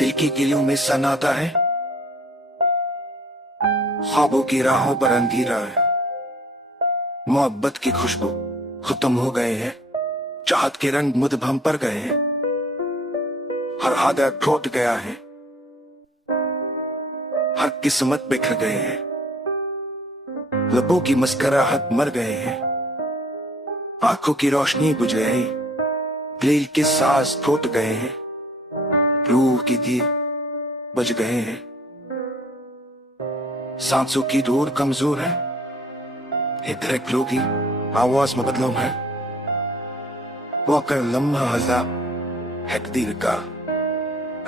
दिल की गिलियों में सनाता है, ख्वाबों की राहों पर अंधेरा है। मोहब्बत की खुशबू खत्म हो गए हैं, चाहत के रंग मुदभम पर गए हैं, हर आदत टूट गया है, हर किस्मत बिखर गए हैं, लबों की मुस्कुराहट मर गए हैं, आंखों की रोशनी बुझ गई, दिल के सांस टूट गए हैं, रूह की दिए बुझ गए हैं, सांसों की डोर कमजोर है, हितरकलों की आवाज में बदलाव है, वकर लम्हा हजा हकदीर का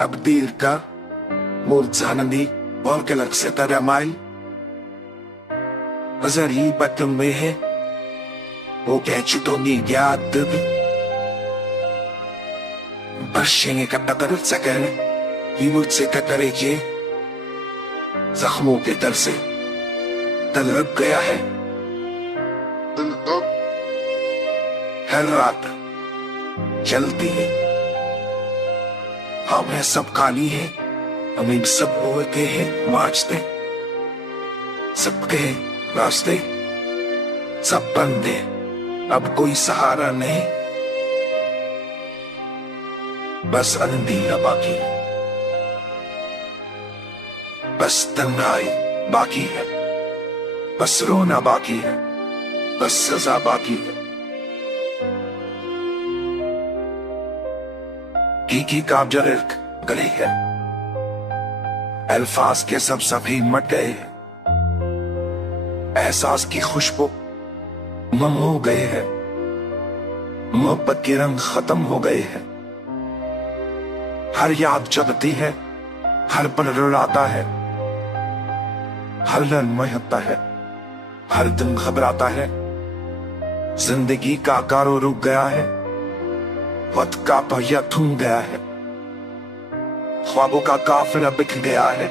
अब दीर का मोर जानंदी और के लग से तरह माइल अजर ही बतम में है वो कैची तो नहीं याद बर्शेंगे का टकर सकर विमुट से कतरे जे जख्मों के दर से तल रब गया है। हर रात चलती है, हमें सब खाली है, हमें सब होते हैं मार्चते, सबके रास्ते सब बंद है, अब कोई सहारा नहीं, बस अंधेरा बाकी है, बस तन्हाई बाकी है, बस रोना बाकी है, बस सजा बाकी है। की काबजर गले है, अल्फाज के सब सभी मट गए हैं, एहसास की खुशबू मम हो गए हैं, मोहब्बत के रंग खत्म हो गए हैं, हर याद जगती है, हर पल रुलाता है, हर रंग महकता है, हर दिन घबराता है, जिंदगी का कारो रुक गया है, वक्त का पहिया थम गया है, ख्वाबों का काफिला बिक गया है,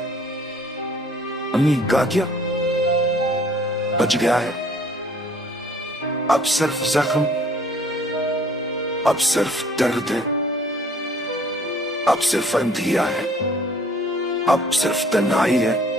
उम्मीद का क्या बच गया है, अब सिर्फ जख्म, अब सिर्फ दर्द है, अब सिर्फ अंधेरा है, अब सिर्फ तन्हाई है।